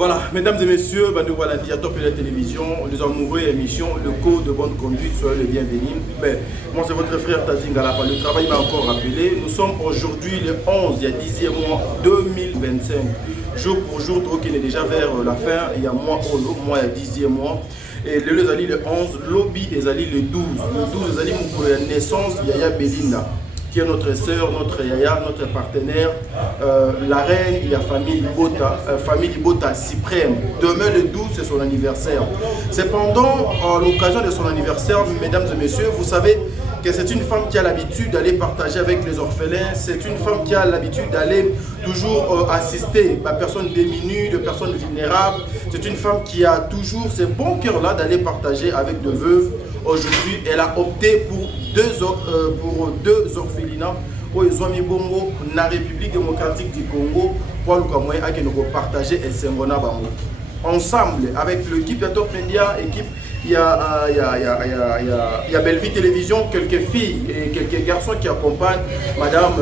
Voilà, mesdames et messieurs, voilà, Top et la télévision, nous avons ouvert l'émission Le Code de bonne conduite, soyez les bienvenus. Moi, c'est votre frère Tazing Galapa. Le travail m'a encore rappelé. Nous sommes aujourd'hui le 11, il y a 10e mois 2025. Jour pour jour, qui est déjà vers la fin, il y a mois au mois, il y a 10e mois. Et le Zali le 11, lobby et Zali le 12. Le 12, Zali pour la naissance, Yaya Belinda, qui est notre sœur, notre Yaya, notre partenaire, la reine, il y a famille Bota Suprême. Demain le 12, c'est son anniversaire. Cependant, à l'occasion de son anniversaire, mesdames et messieurs, vous savez que c'est une femme qui a l'habitude d'aller partager avec les orphelins, c'est une femme qui a l'habitude d'aller toujours assister les personnes démunies, les personnes vulnérables. C'est une femme qui a toujours ce bon cœur-là d'aller partager avec de veuves. Aujourd'hui, elle a opté pour deux orphelinats au Zouami Bongo, na République démocratique du Congo, pour nous partager et s'engona bango. Ensemble, avec l'équipe de Top Media, il y a Bellevue Télévision, quelques filles et quelques garçons qui accompagnent Madame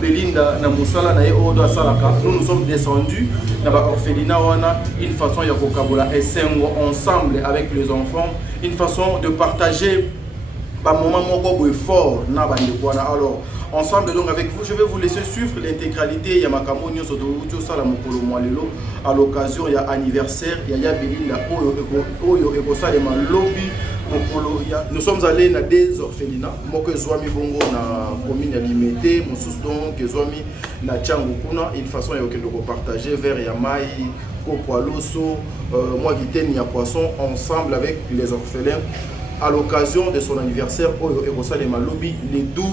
Belinda Namoussala na Odo Salaka. Nous sommes descendus dans l'orphelinat, une façon de et ensemble avec les enfants, une façon de partager un moment fort. Alors, ensemble donc avec vous, je vais vous laisser suivre l'intégralité. Il y a Makamoni à l'occasion, il y a anniversaire, il y a Belinda lobby. Nous sommes allés dans des orphelinats. Moi que Zouami Bongo na commune à Limité, Moussous donc Zouami na Tchangukuna, une façon de partager vers Yamai, Kopoaloso, moi qui y a poisson ensemble avec les orphelins. À l'occasion de son anniversaire, lobby, les 12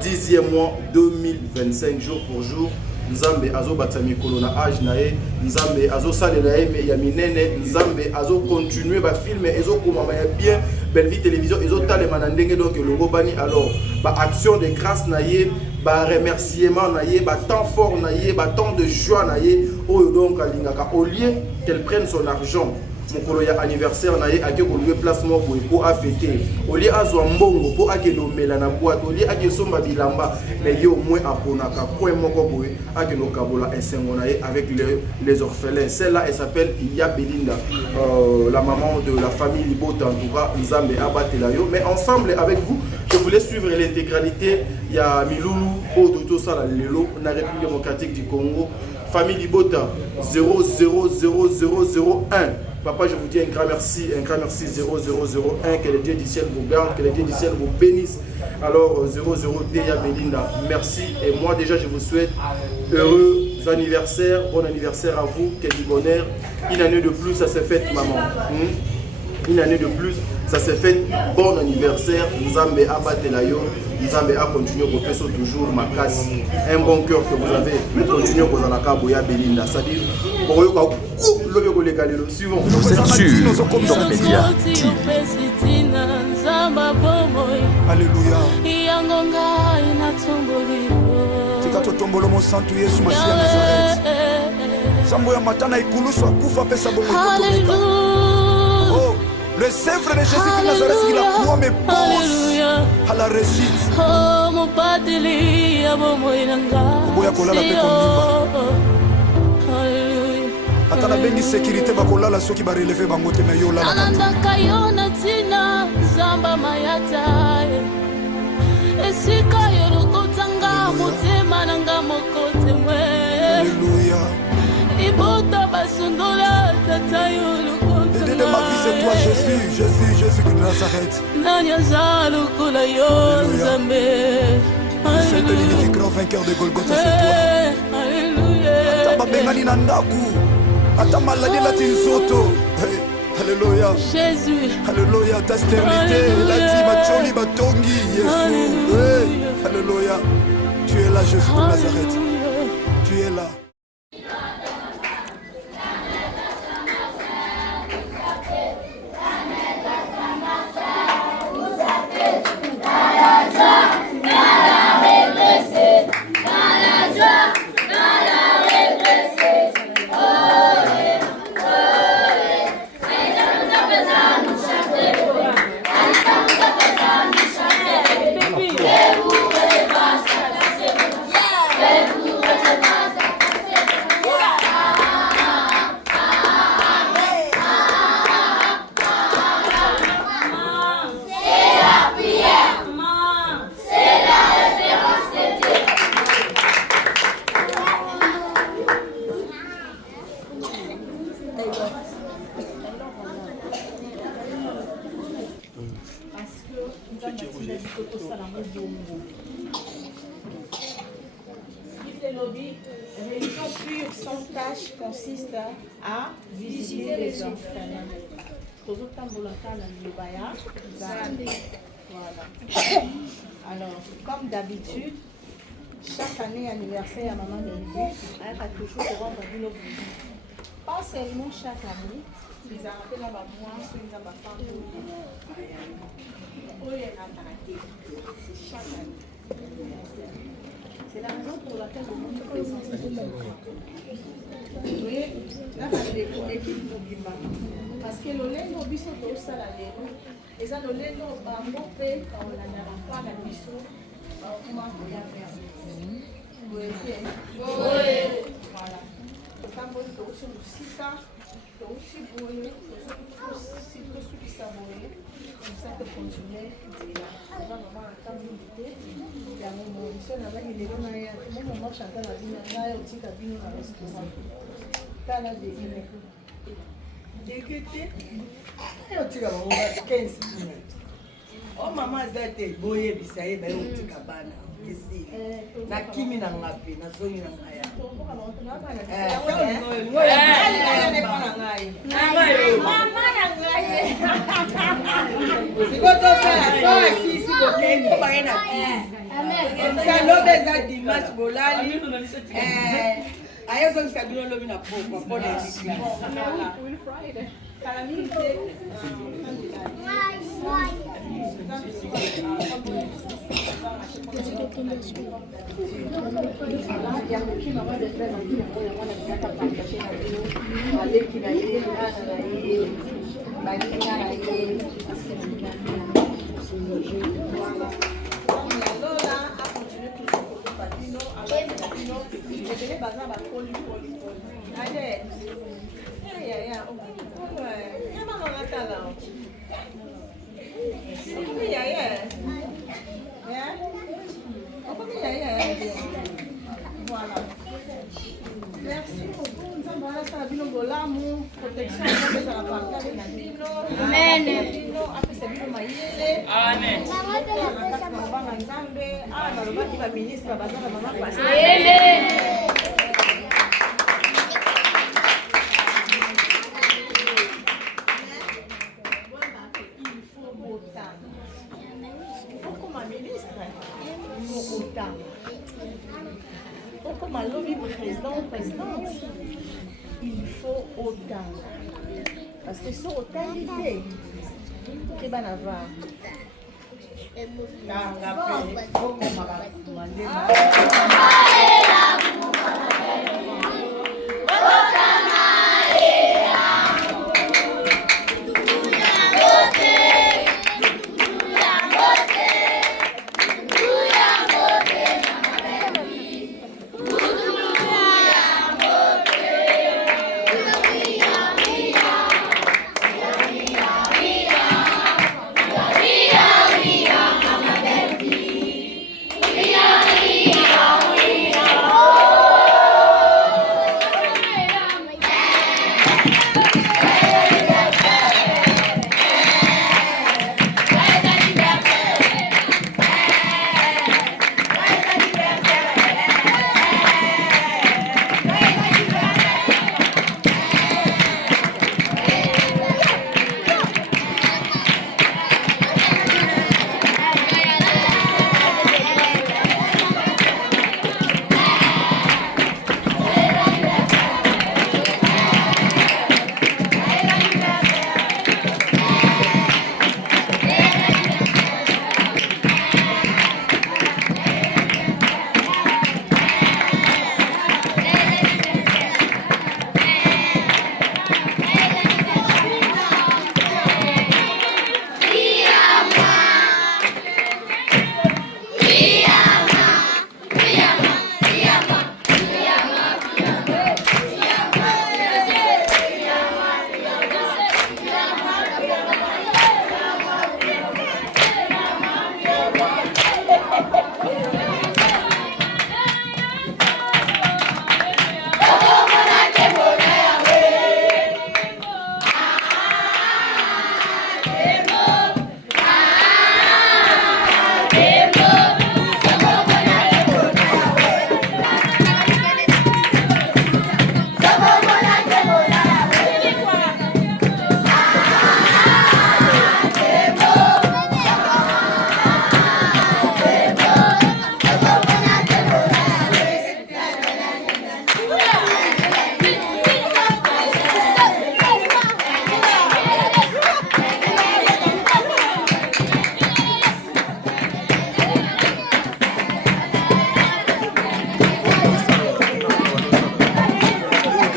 10e mois 2025, jour pour jour. Nzambe azo batami kolona âge nae, Nzambe azo salela me ya minene, Nzambe azo continuer ba film ezo komama ya bien Bellevue Télévision ezo talema na ndenge donc longo bani. Alors ba action de grâce nae, ba remerciement nae, ba temps fort nae, ba temps de joie nae, oyo donc alingaka au lieu qu'elle prenne son argent. Mon anniversaire nae ake ko louer place moko pour affêter au lieu azwa mbongo pour ake lomela na boîte au lieu ake somba bilamba mais yo moins aponaka point moko boye ake no kabola esengo nae avec les orphelins. Celle-là elle s'appelle Iya Belinda, la maman de la famille Libota. En tout cas Nzambe abatela yo, mais ensemble avec vous je voulais suivre l'intégralité. Il y a Milulu Odoto Sala Lelo na République démocratique du Congo, famille Libota 00001. Papa, je vous dis un grand merci 0001, que le Dieu du ciel vous garde, que le Dieu du ciel vous bénisse. Alors 00D ya Belinda, merci. Et moi déjà je vous souhaite heureux anniversaire, bon anniversaire à vous, que du bonheur. Une année de plus, ça s'est fait maman. Une année de plus, ça s'est fait. Bon anniversaire, Nzambe Abatelayo, Nzambe a continué au peso toujours ma casse. Un bon cœur que vous avez, continuez aux alaka boya Belinda. C'est-à-dire, suivant. Vous êtes sur Top Media. Alléluia. Tikatotombolo mosantu Yesu Masiya Nazareth. Sambo ya matana ikulusu akufa pesa bongo ikotomeka. Oh, le Seigneur de Jésus de Nazareth qui la croix me pose à la réussite. Oh, mon pateli ya bomo inanga. Boya kolala pe kondimba. Atala bengi sécurité bakolala soki ba relever bango te me yo la. Ananda kayona tina zamba mayata. Esika yo lokotanga motema nanga mokote mwe. Alléluia. Ibota basundola tata yo lokotanga. De ma vie c'est toi Jésus de Nazareth. Nanya zalo kula yo Nzambe. Celle de l'unique grand vainqueur de Golgotha c'est toi. Alléluia. Taba bengani na ndaku. Ata maladie la tinsoto. Alléluia. Jésus. Alléluia. Ta stérilité. La timacholi batongi. Jésus. Alléluia. Tu es là, Jésus de Nazareth. Tu es là. Yeah. sûr, son tâche consiste à visiter les orphelins. Voilà. Alors, comme d'habitude, chaque année anniversaire à Maman Bébé, elle a toujours pour rendre une visite. Pas seulement chaque année, ils arrêtent là bas moi, ils ont pas c'est chaque année. C'est la raison pour laquelle le monde est censé se vous voyez, là, l'équipe Bobima. Parce que le lait, nous bisous au salarié. Et ça, le lait, nous, on fait, on n'a pas la bisou. Comment on y a fait? Voilà. Quand on est aussi le sita, aussi bourré, aussi tout ce qui s'amoure, comme ça que continuer. On va vraiment attendre une idée. Il y a un moment, il y a un moment, chanter la vie, il y a un petit cabine dans le restaurant. Quand on a des dîners. Dégueté. Et on tire 15 minutes. Oh maman zate boye bisaye ba yotika bana. Esi. Na kimi na ngapi na zoni na ngaya. Mama na ngaye. Sikoto sala so sisi bokeni ko bagena pisi. Amen. Ça lobe za dimanche bolali. Ayezo ngisabino lobi na poko pona ikla. Will Friday. Voilà. Merci beaucoup. Nous avons l'amour, protection, Amen. Amen. Comme un lobby président ou présidente, il faut autant. Parce que c'est autant d'idées qui va avoir.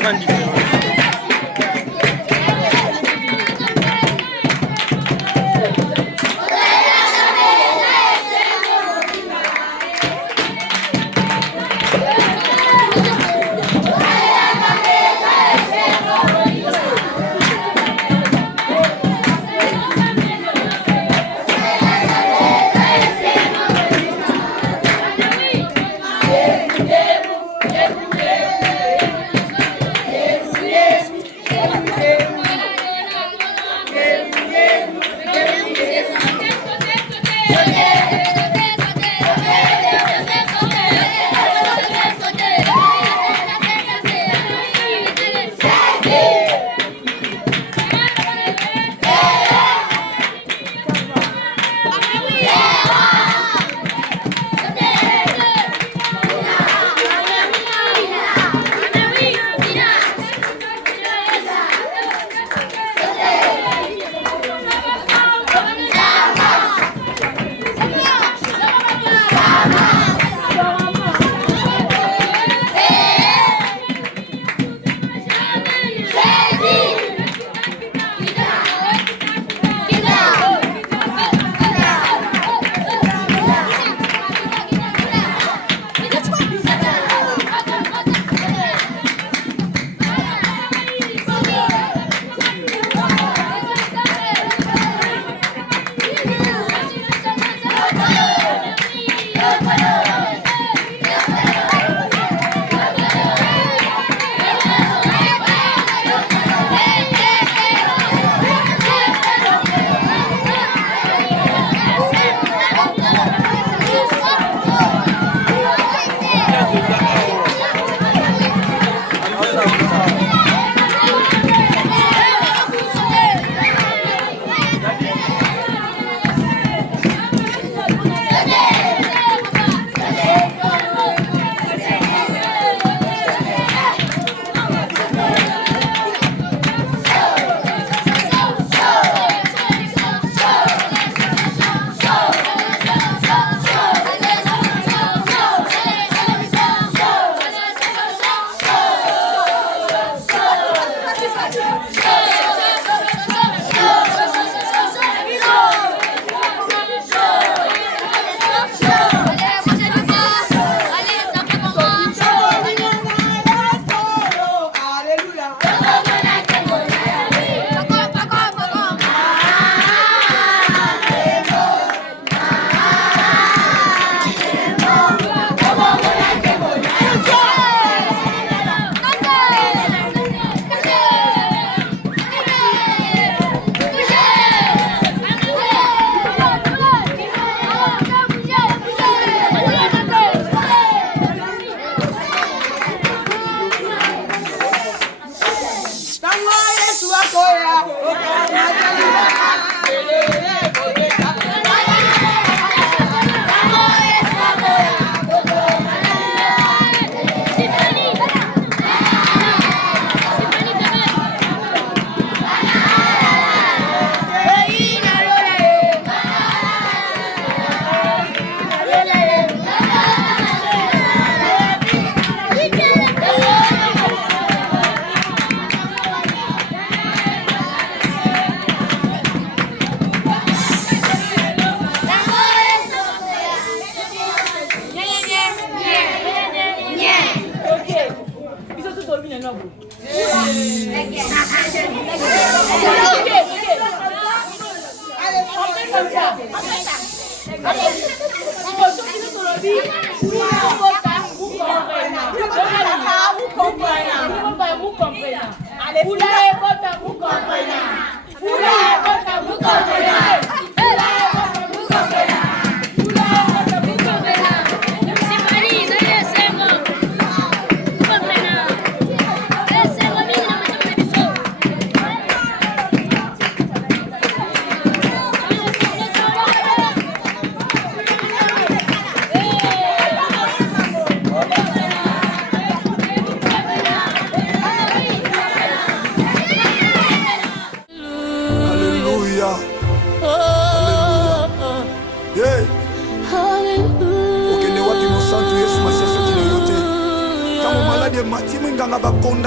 grande différence.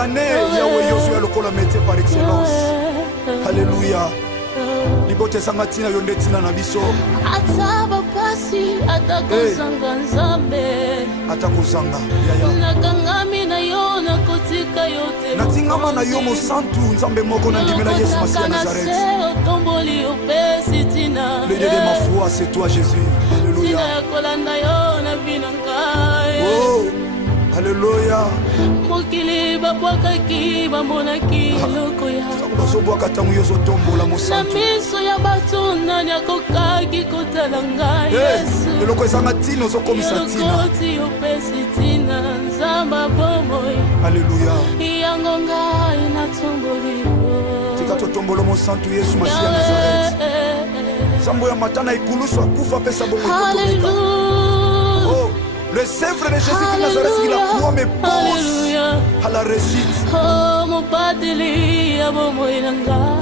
condamné Yahweh Yozué lokola métier par excellence. Alléluia. Libote sanga tina yonde tina na biso. Ataba pasi atakozanga nzambe. Atakozanga yaya. Nakangami na yo na kotika yote. Natingama na yo mo santu nzambe moko na ndimela Yesu Masiya Nazareth. Otomboli opesi tina. Le Dieu de ma foi, c'est toi Jésus. Alléluia. Tina kolanda yo na binangai. Oh. Alléluia. Mokili babwakaki bamonaki eloko ya bazobwaka ntango yo ozotombola na mosantu miso ya bato nani akokaki kotala ngai Yesu eloko ezanga ntina ozokomisa ntina elokoti opesi ntina nzamba bomoi Alléluia. yango ngai natomboli tika totombola mosantu Yesu Masiya Nazareth. Nzambo ya matana ikuluswa kufa pesa bongo le Sèvre de Jésus de Nazareth, il a promis pose à la réussite. Oh, mon pateli,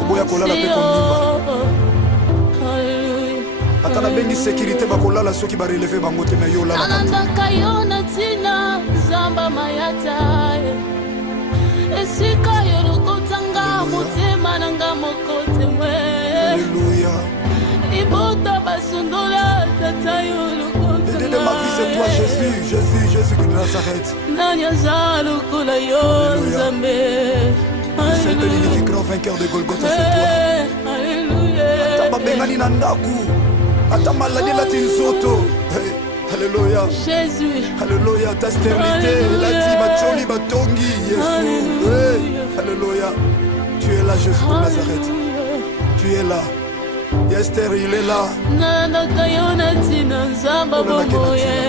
Boya kolala pe kondimba. Atana bengi sécurité bakolala soki ba relever bango te me yo la. Ananda kayona tina zamba mayata. Esika yo lokotanga motema nanga mokote mwe. Alléluia. Ibota basundola tata yo lokotanga. De ma vie c'est toi Jésus, Jésus, Jésus de Nazareth. Nanya zalu kula yo zambe. C'est le grand vainqueur de Golgotha, c'est toi. Alléluia. Atama bengani na ndaku. Atama la la tinzoto. Alléluia. Jésus. Alléluia, ta stérilité, la timacholi batongi Jésus. Alléluia. Tu es là Jésus de Nazareth. Tu es là. Esther, il est là. Nana kayona tina nzamba bomoye.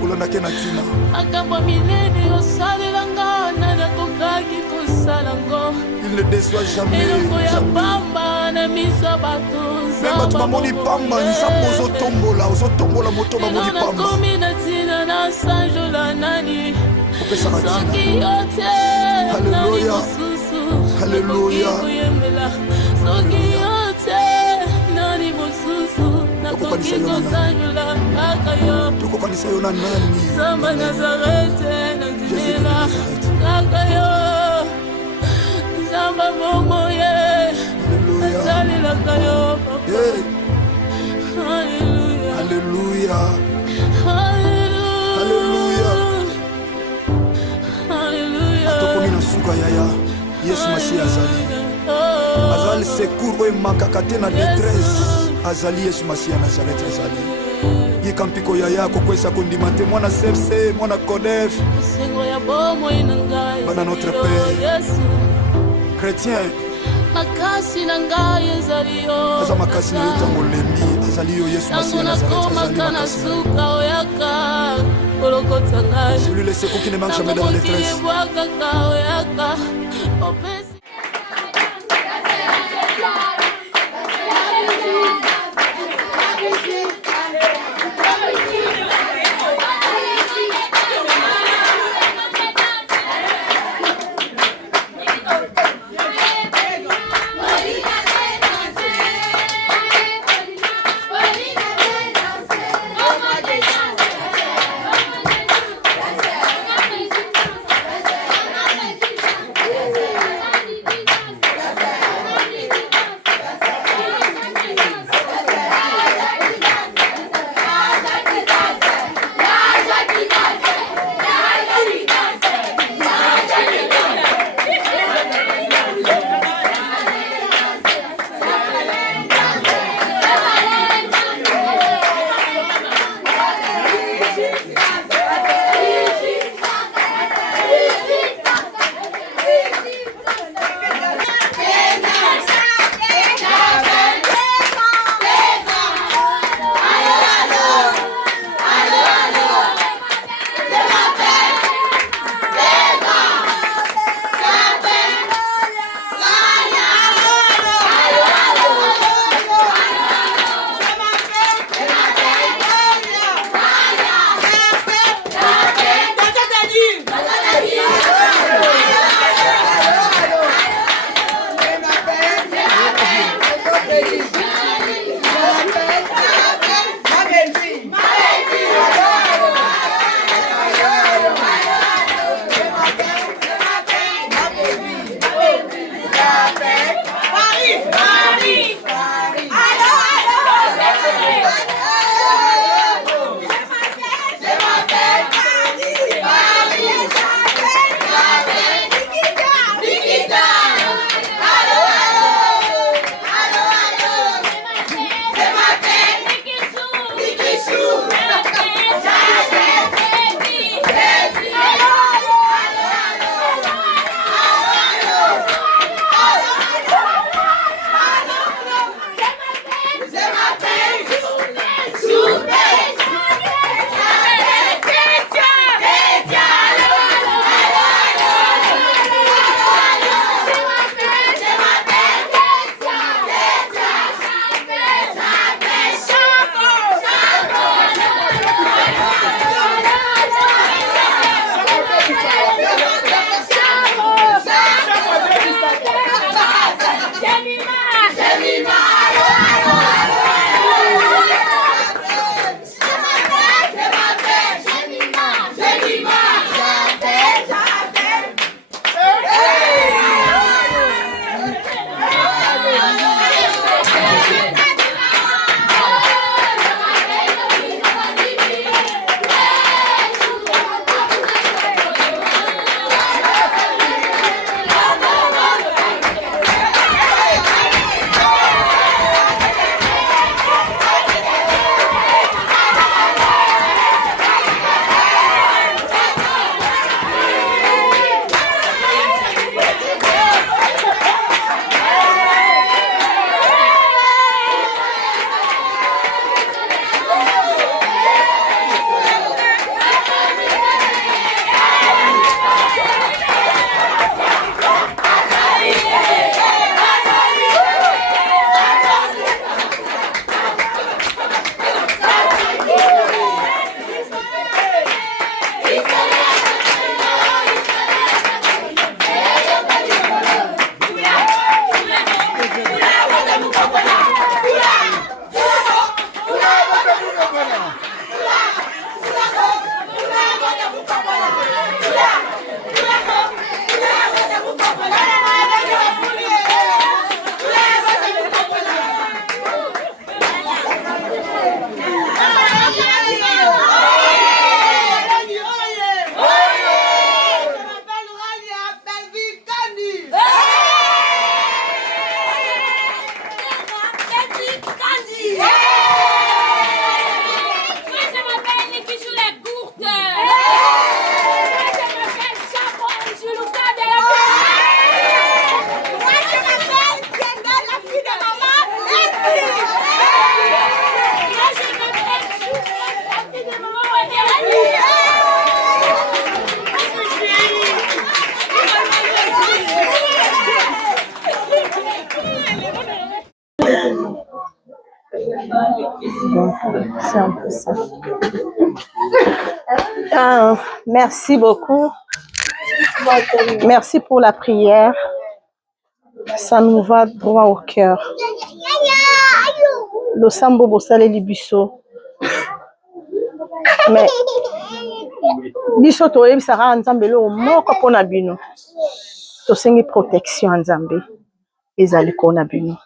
Ulona kena tina. Akamba minene osalelanga nana kokaki kosalango. Il ne déçoit jamais. Eloko ya pamba na misa bato nzamba. Même mamoni pamba nzambo ozotombola moto mamoni pamba. Nana komi na tina na sanjola nani. Soki yote. Alléluia. Alléluia. Soki yote. Nani mosusu. Nakoki kosanjola kaka yo. Tukokanisa yo na nani? Zamba Nazarete nazimela kaka yo. Zamba momoye. Nazalila kayo. Alléluia. Alléluia. Alléluia. Alléluia. Atokomi na suka yaya. Yesu Masiya azali. Azali secours oyo emakaka te na détresse. Azali Yesu Masiya Nazareth azali. Yika mpiko yaya kokwesa kondima te mwana CFC, mwana CODEF. Bana notre Père. Chrétien. Makasi na ngai ezali yo. Aza makasi na yo ntango lembi. Azali yo Yesu Masiya Nazareth. Azali makasi na yo. Celui le secours qui ne manque jamais dans la détresse. Donc, c'est un peu ça. Merci beaucoup. Merci pour la prière. Ça nous va droit au cœur. Le sambo bosale libiso. Mais biso toyebisaka nzambe lo moko mpona bino. Tosengi protection nzambe ezali kona bino.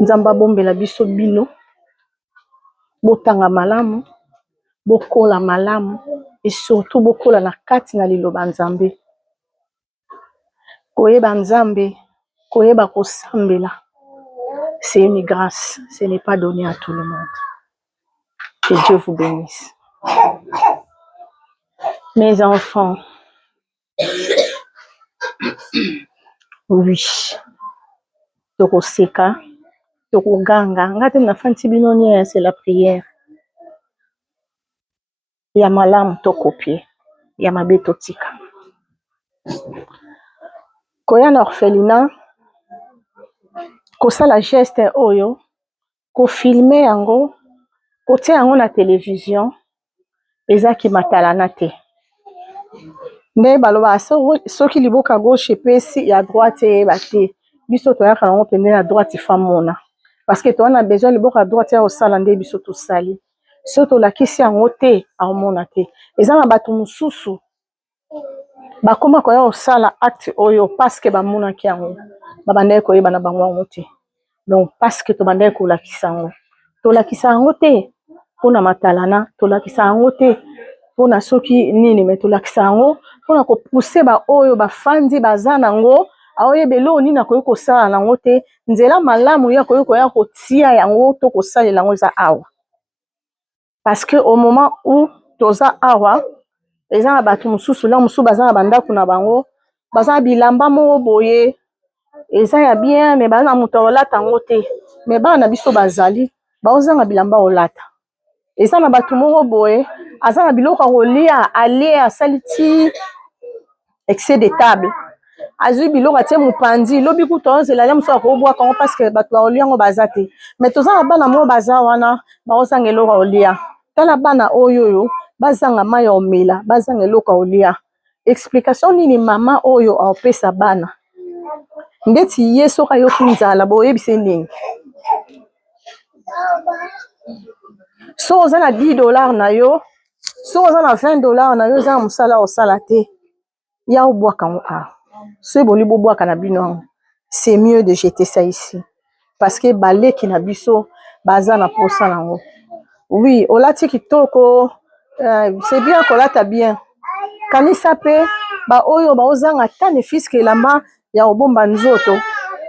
Nzamba bombela biso bino. Botanga malamu. Bokola malamu. Et surtout bokola na kati na liloba nzambe. Koyeba nzambe. Koyeba kosambela. C'est une grâce. Ce n'est pas donné à tout le monde. Que Dieu vous bénisse. Mes enfants. Oui. Tokoseka. Tokoganga. Ngate na fanti binonie, c'est la prière. Ya malamu tokopie. Ya mabe totika. Koya na orphelinat. Kosala geste oyo. Ko filmer yango. Kotia yango na télévision. Ezaki matalana te. Nde baloba soki liboka gauche epesi ya droite bate. Biso toyaka nango pende na droite famona. Parce que to on a besoin liboka droite ya osala nde biso tosali. Soto lakisi yango te aomona te. Eza na bato mususu. Bakoma koya osala acte oyo parce que bamonaki yango. Babandaki koyeba na bango yango te. Donc parce que to bandaki kolakisa yango. To lakisa yango te pona matalana, to lakisa yango te pona soki nini me to lakisa yango pona ko pousser ba oyo ba fandi baza nango aoyebelo nini akoyi kosala nango te nzela malamu ya koya kotia yango to kosalela yango za awa. Parce que au moment où toza awa eza na bato mususu na mususu baza na bandako na bango baza bilamba moko boye eza ya bien me baza na moto olata yango te me bana na biso bazali baozanga bilamba olata. Eza na bato moko boye aza na biloko kolia alia saliti excès de table azui biloko atie mopandi lobi kuta ozela ya muso akobwa kango parce que bato baolia ngo baza te mais toza na bana moko baza wana baozanga eloko olia tala bana oyo bazanga mai ya omela bazanga eloko olia explication nini mama oyo aopesa bana ndeti ye soka yoki nzala boyebise nini so oza na $10 na yo so oza na $20 na yo eza na mosala osala te ya obwaka ngo so eboli bobwaka na bino c'est mieux de jeter ça ici parce que baleki na biso baza na posa nango. Oui olati kitoko c'est bien kolata bien kanisa pe ba oyo baozanga tane fiske elamba ya obomba nzoto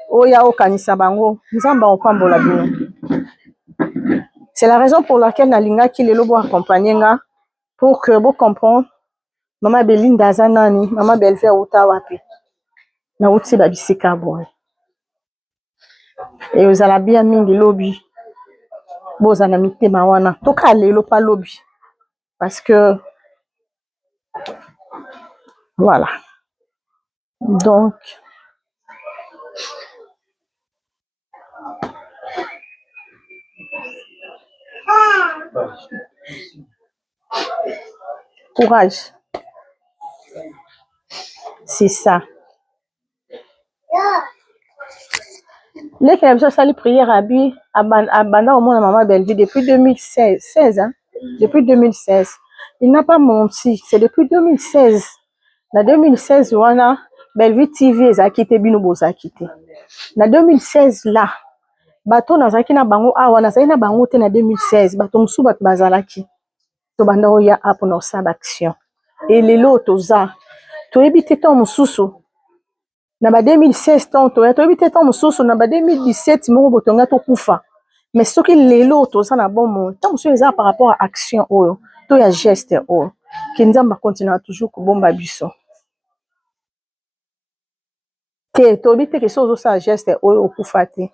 oya okanisa bango nzamba opambola bino. C'est la raison pour laquelle nalingaki lelo bo accompagner nga pour que vous compreniez Maman Belinda Zanani, Maman Belver Uta wapi. Na uti ba bisika boy. Et vous allez bien mingi lobby. Boza na mitema wana. Toka lelo pa lobby. Parce que voilà. Donc courage. C'est ça. Les qui ont sali prière à Bi, à Banda au monde à Maman Belvi depuis 2016. Hein? Depuis 2016. Il n'a pas menti. C'est depuis 2016. Na 2016, wana Belvi TV a quitté Binobo a quitté. Na 2016 là, bato nazaki na bango awa nazaki na bango te na 2016. Bato musu bato bazalaki. To banda oya apo na osaba action. Et lelo toza. To ebite to mususu. Na ba 2016 tonto ya to ebite to mususu na ba 2017 moko botonga to kufa. Mais soki lelo toza na bon monde. Tant mususu eza par rapport à action oyo, to ya geste oyo. Ki nzamba continue toujours ko bomba biso. Ke to bite ke sozo sa geste oyo okufa te.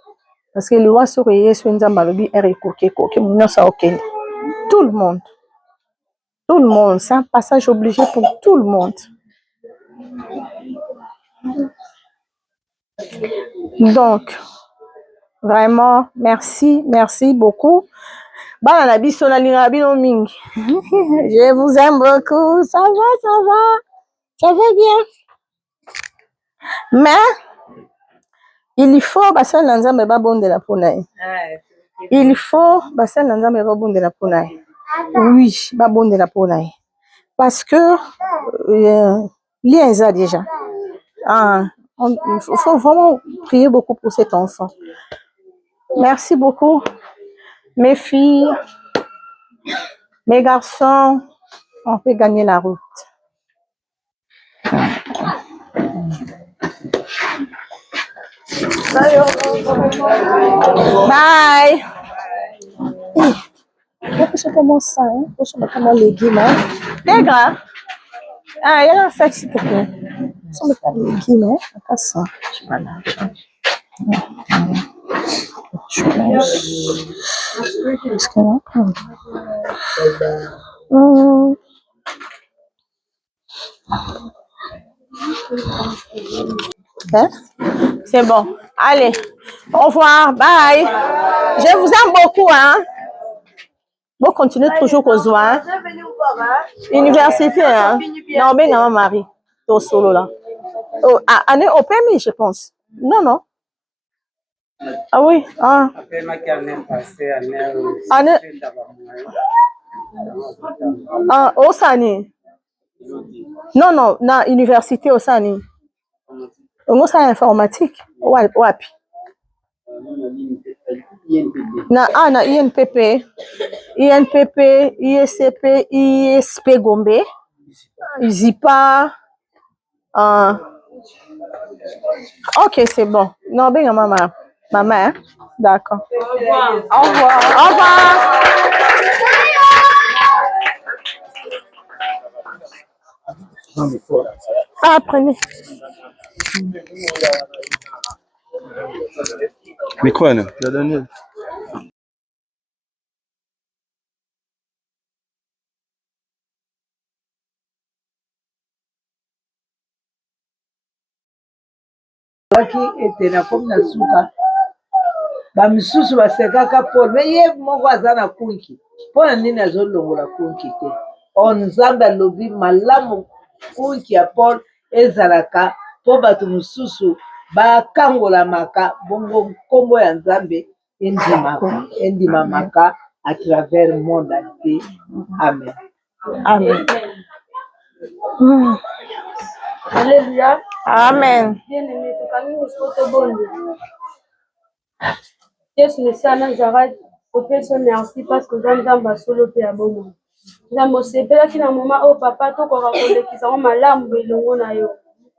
Parce que liwa soko yesu nzamba lobi ere kokeko ke munosa okende. Tout le monde. Tout le monde, c'est un passage obligé pour tout le monde. Donc, Vraiment, merci, merci beaucoup. Bana na biso na linga bino mingi. Je vous aime beaucoup. Ça va bien. Mais il faut basal na nzambe babondela pona ye. Il faut basal na nzambe babondela pona ye. Oui, babondela pona ye. Parce que lien eza déjà. Il faut vraiment prier beaucoup pour cet enfant. Merci beaucoup. Mes filles, mes garçons, on peut gagner la route. Bye. Pourquoi commence ça? Pourquoi comment légumes? T'es grave? Ah, il y a un sac s'il te plaît. Ça me fait légumes, hein? Ça. Voilà. Je pense. Est-ce qu'on a? Hein? C'est bon. Allez. Au revoir. Bye. Je vous aime beaucoup, hein? Bon, continuez toujours aux soins. Université, hein? Non, mais non, Marie. Au solo, là. Oh, année au permis, je pense. Non. Ah oui. Ah. Ah, au Sani. Non, na université au Sani. On a informatique. Wapi. Na INPP, ISCP, ISP Gombe, Zipa. Ok, c'est bon. Non, ben maman, hein? D'accord. Au revoir. Ah, prenez. Micro, Anna. La Daniel. Waki etena comme na suka bamisusu basekaka Paul me ye moko aza na kunki mpona nini azolongola kunki te nzambe alobi malamu kunki ya Paul ezalaka mpo bato mosusu bakangolamaka bongo nkombo ya nzambe endimamaka à travers monde entier. Amen. Alléluia. Amen. Bien-aimé, Yesu Messiah Nazareth, opesa merci parce que Nzambe solo pe ya bomo. Nzambe osepelaki na moma oyo papa tokoka kolekisa ngo malamu elongo na yo.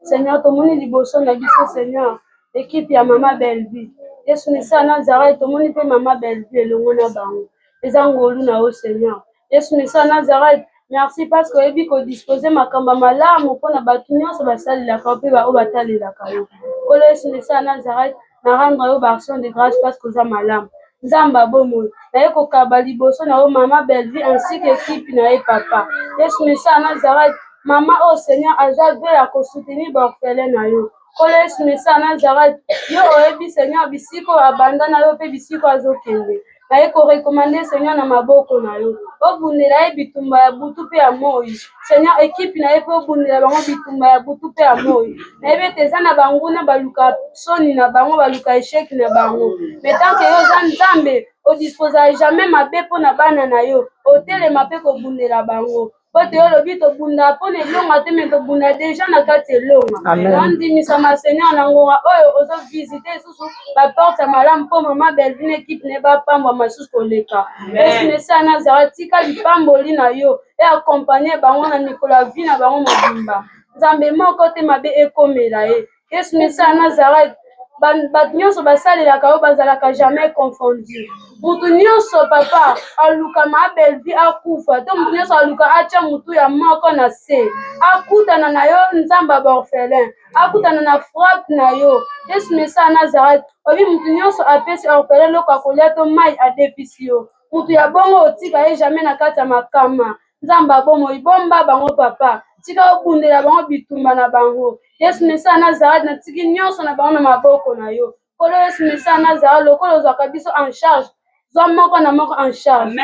Seigneur, tomoni liboso na biso Seigneur, équipe ya Mama Belle-Vie. Yesu Messiah Nazareth, tomoni pe Mama Belle-Vie elongo na bango. Eza ngolu na yo Seigneur. Yesu Messiah Nazareth, merci parce que oyebi kodisposer makambo malamu mpona bato nyonso basalelaka mpe bao batalelaka yo. Kolo Yesu Messiah Nazareth, na rendre yo action de grâce parce que oza malamu. Nzamba bomoi, naye kokaba liboso na yo Mama Belle-Vie ainsi qu'équipe na ye papa. Yesu Messiah Nazareth, mama oh Seigneur aza ve ya kosoutenir baorphelin na yo. Kolo Yesu Messiah Nazareth, yo oyebi Seigneur bisiko abanda na yo mpe bisiko azokende. Naye korekomande Seigneur na maboko na yo. Obundela ye bitumba ya butu mpe ya moi. Seigneur équipe na ye mpe obundela bango bitumba ya butu mpe ya moi. Nayebi ete eza na banguna baluka soni na bango baluka échec na bango. Mais tant que yo oza Nzambe odisposa jamais mabe mpona bana na yo. Otelema mpe kobundela bango. Pote yo lobi tobunda mpona elonga te me tobunda deja na kati elonga. Nandimisa Seigneur na ngonga oyo ozovisite susu baporte ya malamu mpo Mama Belle-Vie équipe ne bapambwa masusu koleka. Yesu Messiah Nazareth, tika lipamboli na yo e accompagner bango na mikolo ya vie na bango mobimba. Nzambe moko te mabe ekomela ye. Yesu Messiah Nazareth, bato nyonso basalelaka yo bazalaka jamais confondu. Mutu nyonso papa aluka Mama Belle-Vie akufa to mutu nyonso aluka atia mutu ya moko na se akutana na yo Nzamba baorphelin akutana na frappe na yo. Yesu Messiah Nazareth, obi mutu nyonso apesi orphelin loko akolia to mai adepisi yo. Mutu ya bongo otika ye jamais na kati ya makama. Nzamba bomo ibomba bango papa tika obundela bango bitumba na bango. Yesu Messiah Nazareth, natiki nyonso na bango na maboko na yo. Kolo Yesu Mesa Nazareth, lokolo ozwaka biso en charge. Zwa moko na moko en charge.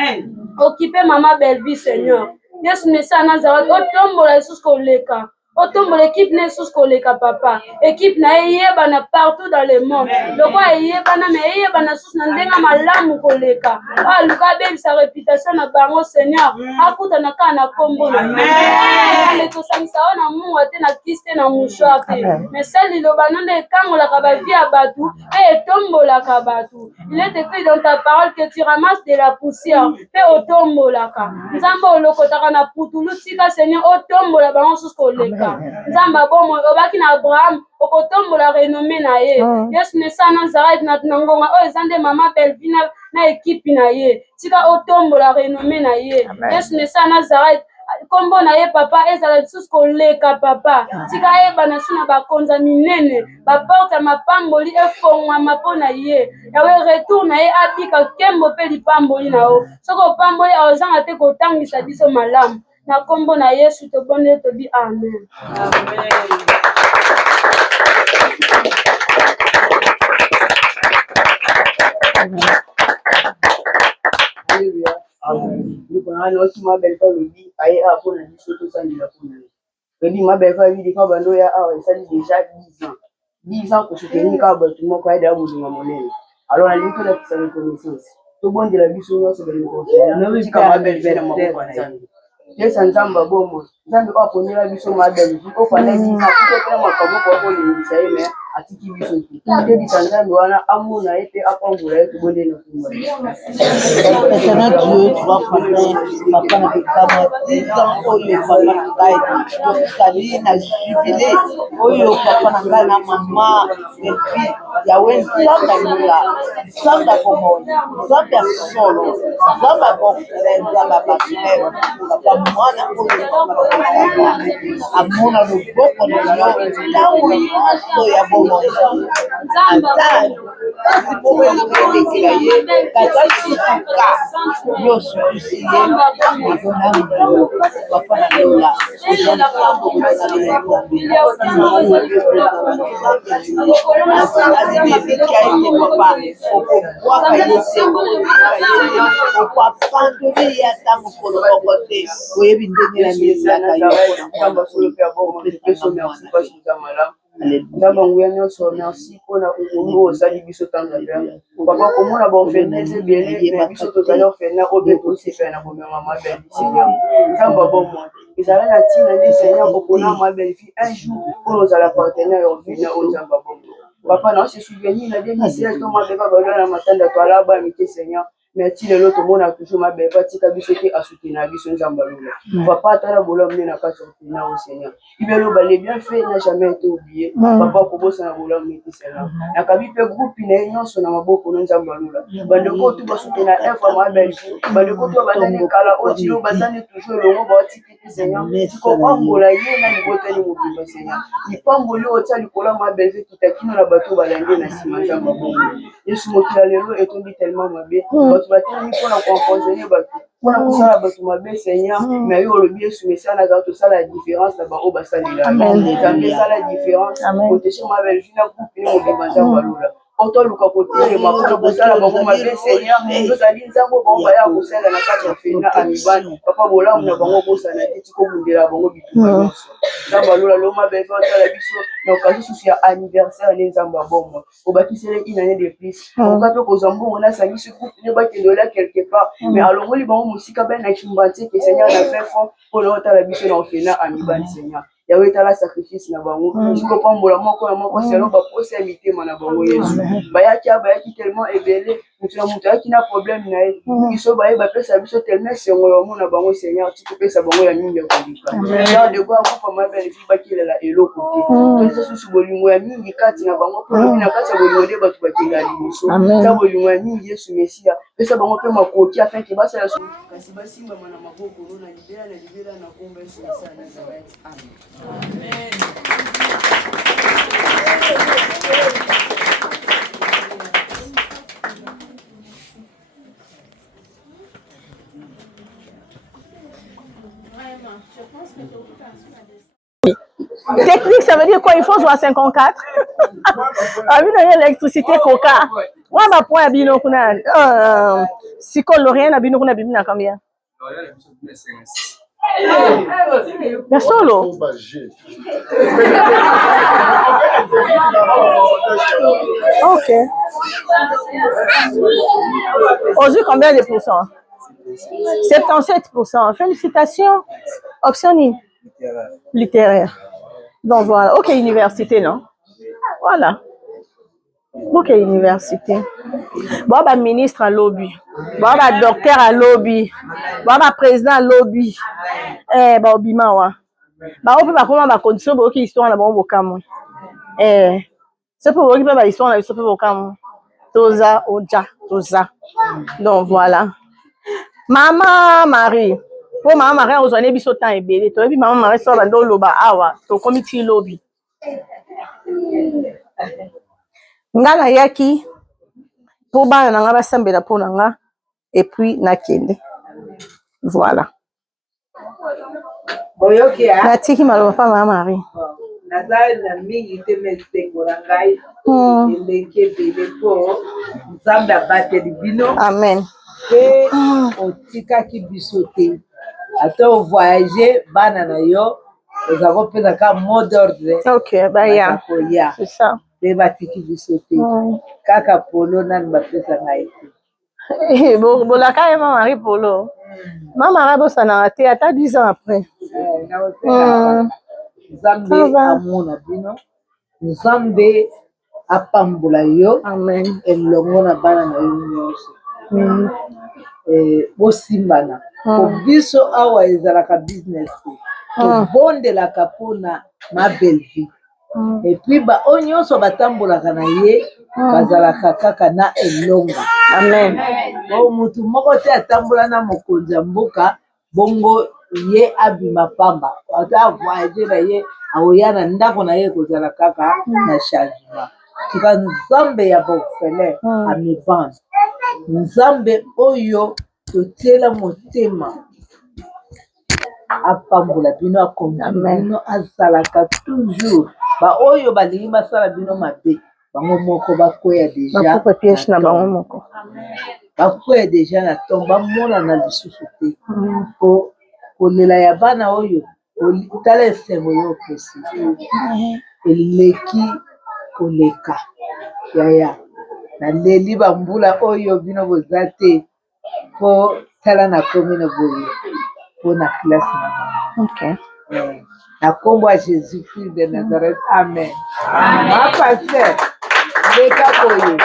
Occupez Maman Belle-Vie, Seigneur. Yesu Mesa Nazareth, otombola Yesus koleka. Otombola équipe na Yesus koleka papa. Équipe na yebana partout dans le monde. Loko yebana mais yebana sus na ndenga malamu koleka. Ah luka bebe sa réputation na bango Seigneur. Akuta na kana kombo na. Amen. To sangisa ona mungu ate na kiste na mushwa te. Mais sali lo banande kangola ka ba vie abatu et tombola ka batu. Il est écrit dans ta parole que tu ramasses de la poussière et otombola ka. Nzambo lokotaka na putulu tika Seigneur otombola bango sus koleka. Nzamba bomo obaki na Abraham okotombola renommé na ye. Yesu Mesa Nazareth na ngonga o ezande Maman Belle-Vie na équipe na ye. Tika otombola renommé na ye. Yesu Mesa Nazareth kombo na ye papa ezala lisusu koleka papa. Tika yebana suna bakonza minene baporte ya mapamboli efongwama mpo na ye. Yawe retour na ye abika kembo mpe lipamboli na yo. Soko opamboli ozanga te kotangisa biso malamu. Na kombo na Yesu tobonde tobi amen. Amen. Alléluia. Amen. Nous prenons aussi ma belle-femme le dit, aïe, à pour la vie, tout ça, il a pour nous. Le dit, ma belle-femme, il dit, quand on a, ça dit déjà 10 ans. 10 ans pour soutenir quand tout le monde a d'avoir besoin de monnaie. Alors, on a dit que la petite reconnaissance. Tout le monde de la vie, sur nous, c'est de nous. Si, quand ma belle-femme, ma belle-femme, je suis en train de bon, nzambe kwa ponela biso madali ko fana dina ko kama makabo ko le bisaye me atiki biso te bisanzambe wana amuna ete apangula yetu bonde na kumba. Éternel Dieu, tu vas frapper papa na kama tant oyo papa ngai to sali na jubilé oyo papa na ngai na mama et puis Yahweh nzamba nula nzamba komo nzamba solo nzamba bofele nzamba basile papa mwana oyo amona loboko na yo ntango nyonso ya bomoi ata kasi bobelikela ye kaka suka nyonso kusi ye akonanga papa na lola ozantango kosalela azibebika ete papa okobwaka ye te okwapandoli ye ata mokolo moko te oyebi ndenge na miezaka yo nzambe nguya nyonso merci mpona okongo osali biso ntango mpe papa komona baorphelins ebele me biso tozali orphelin oyo mpe tosepela na komema mabele seigneur nzambe bomoi ezala na ntina nde seigneur okona mabele fi un jour mpona ozala partenaire ya orphelin oyo nzambe bomoi papa na ose souvenir na 2016 to mabeba balwa na matanda toalaba mike seigneur merci lelo tomona toujours mabeba tika biso te asoutenir biso nzambe lola papa atala bolamu nde na kati ya orphelin oyo seigneur ibelo bale bien fait n'a jamais été oublié papa kobosana bolamu nete seigneur nakabi mpe groupe na ye nyonso na maboko na nzambe lola bandeko to basoutenir œuvre mabele bandeko to bazali kala otilo bazali toujours elongo baotiki te seigneur tikopambola ye na libotani mobimba seigneur lipamboli otia likolo mabele tutakino na bato balangi na nsima nzambe bongo yesu mokila lelo etondi tellement mabe bato batelemi mpona koempoisonne bato mpona kosala bato mabe seigneur mais yo olobi yesu Mesa Nazareth tosala la différence na bango basalela nzambe esala différence protege mabele vina groupe ne mobimba nzambe alola otoluka kotelema mpona kosala bango mabe seigneur tozali nzambe bango baya kosala na kati ya fena amibani papa bolamu na bango kosana te tikobundela bango bitumba nyonso nzambe alola lo mabele otala biso na occasion susu ya anniversaire ne nzambe abomoi obakisele une année de plus okoka mpe kozwa mbongo nasangisi groupe ne bakendola quelque part mais alongoli bango mosika bana na kimba te ke seigneur na fin fond mpona otala biso na ofena amibani seigneur yawe etala sacrifice na bango tikopambola moko na moko selo baposa ya mitema na bango yesu bayaki tellement ebele moto na moto ayaki na problème na ye biso baye bapesa biso tellement esengo yango na bango seigneur tikopesa bango ya mingi ya kolika genre de quoi groupe mabele fi bakelela eloko te toza susu bolingo ya mingi kati na bango mpo na kati ya bolingo nde bato bakenda liboso ta bolingo ya mingi yesu mesia pesa bango mpe makoki afin ke basala kasi basimbama na maboko no na libela na komba yesu Mesa Nazareth amen. Technique, ça va. veut dire quoi? Il faut jouer à 54. Ah oui, l'électricité coca. Ouais, bah, point à bino kuna. Si colorien à bino kuna bimina combien? Mais solo. Ok. Aujourd'hui, combien de pourcents? 77%. Félicitations. Option littéraire. Donc voilà. Ok, université, non? Voilà. Ok, université. Bon, bah, ministre à lobby. Bon, bah, docteur à lobby. Bon, bah, président à lobby. Bah, obima, wa. Bah, on peut pas comment, bah, condition, bah, ok, histoire, là, bon, au Cameroun. C'est pour vous, bah, histoire, là, c'est pour au Cameroun. Toza, Oja, Toza. Donc, voilà. Maman Marie. Pour Maman Marie, on a besoin de temps et bébé. Toi, et puis Maman Marie, ça va dans le bas. Ah, ouais. Ton comité lobby. Ngala yaki. Pour bana nanga basambela pour nanga et puis nakende. Voilà. Natiki maloba pa Maman Marie. Nazali na mingi te mesengo na ngai eleke bebe po nzambe abateli bino amen pe otikaki biso te ata ovoyage bana na yo ozali kopesa ka mot d'ordre koya pe batiki biso te kaka polo nani bapesa ngai te bolaka ye Maman Marie polo Maman Marie bosanaka te ata 10 ans après Nzambe amona bino Nzambe apambola yo elongo na bana na yo nyonso bosimbana po biso awa ezalaka business tobondelaka mpona ma belle vie epuis baoyo nyonso batambolaka na ye bazalaka kaka na elonga motu moko te atambola na mokonzi ya mboka bongo ye abima pamba ata avoyage na ye aoya na ndako na ye kozala kaka na changement tika nzambe ya baorphelin amibanda nzambe oyo totiela motema apambola bino akomba bino azalaka toujours baoyo balingi basala bino mabe bango moko bakweya deja bakweya deja na tombe bamonana lisusu te po kolela ya bana oyo tala esengo yo opesi eleki koleka yaya naleli bambula oyo bino boza te po tala na komi na boye mpo na klase na bango na nkombo ya jésus christ de nazareth amen ma paster leka boye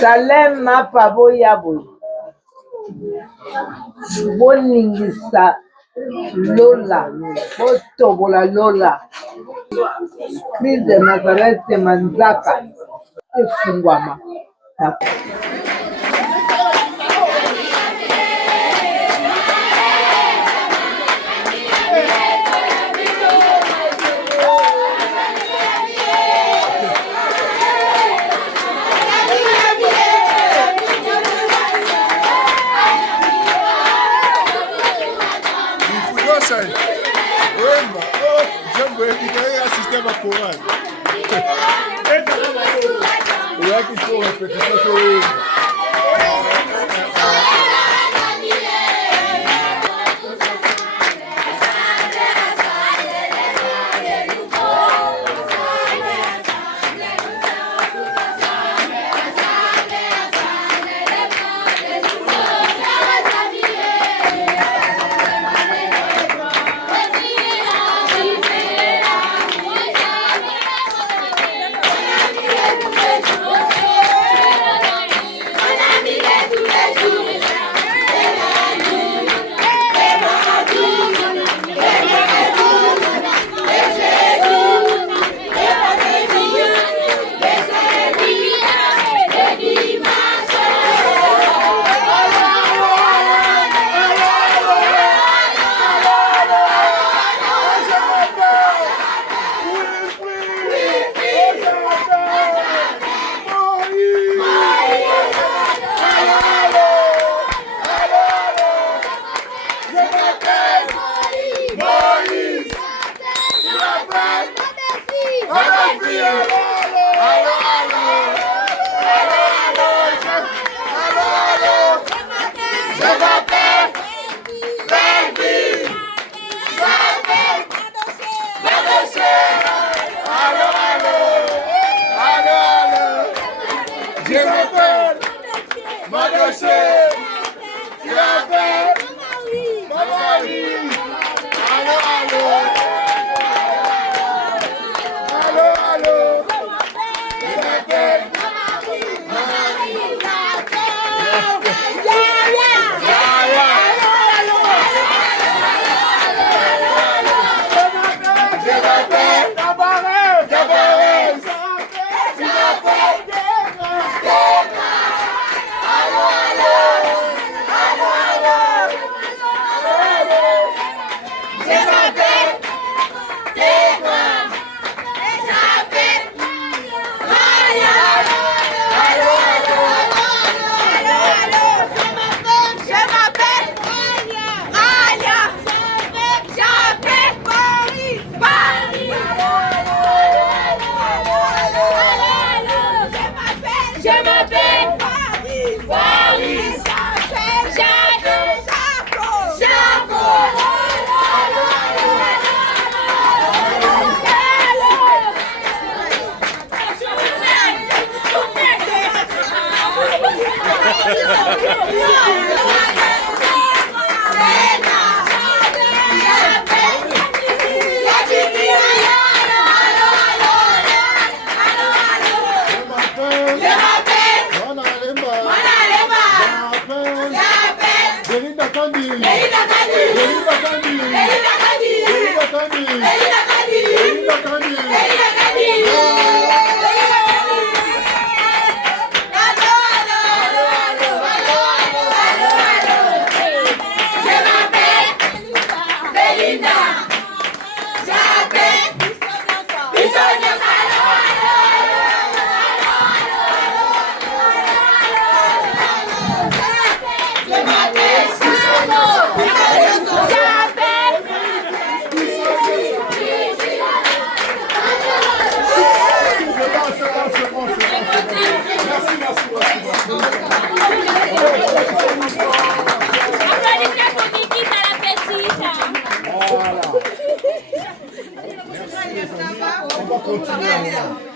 salem mapa boya boye boningisa lola botobola lola christ de nazareth manzaka efungwama On va continuer.